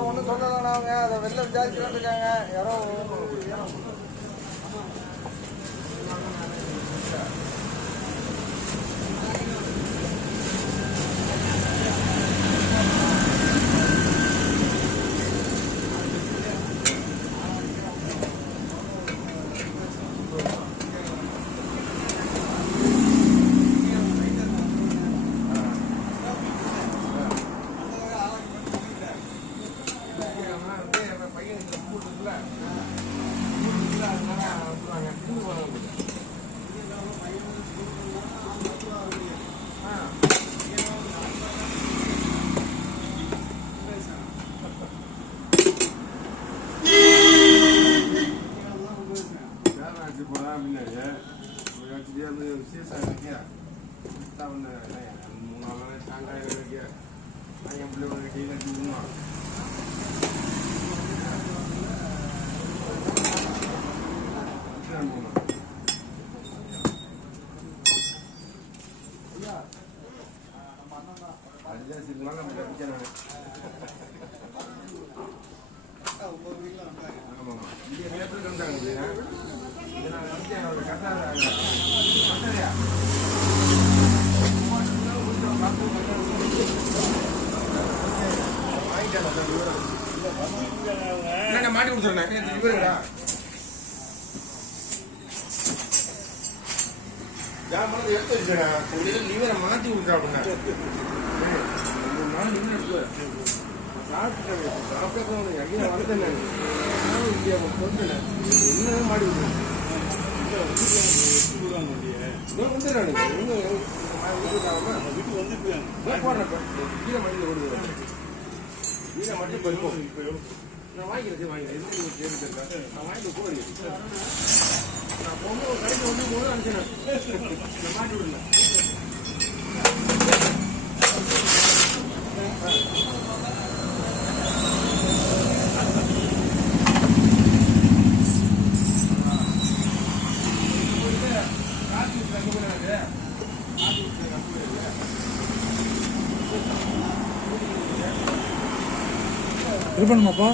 ஒன்றும் சொல்லலாம் அவங்க அதை வெளில விசாரிச்சுட்டு இருக்காங்க யாரோ மாட்டி கொடுத்துருந்தேன் எடுத்து வச்சுடா லிவரை மாற்றி விட்டுறா அப்படின்னா சாப்பிட்டேன் எங்கேயும் வளர்த்தேன் இங்கே கொண்டுனேன் என்ன மாடி விட்டுறேன் வந்துடுறானுங்க வீட்டுக்கு வந்துட்டு போடுறப்ப கீழே மடியில் ஓடுது கீழே மட்டும் போயிருக்கோம் நான் வாங்கிக்கிறேன் எதுவும் கேட்டுருக்கேன் நான் வாங்கிட்டு போடி நான் பொண்ணு ஒரு கடைக்கு வந்து போது அனுப்பிச்சேன் நான் மாட்டி விடுங்க இது பண்ணுமாப்பா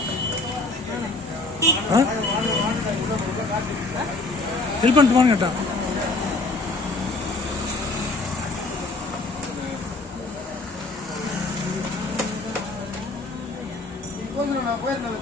ஹெல்ப் பண்ணிட்டுமான்னு கேட்டா நான் போயிருந்தேன்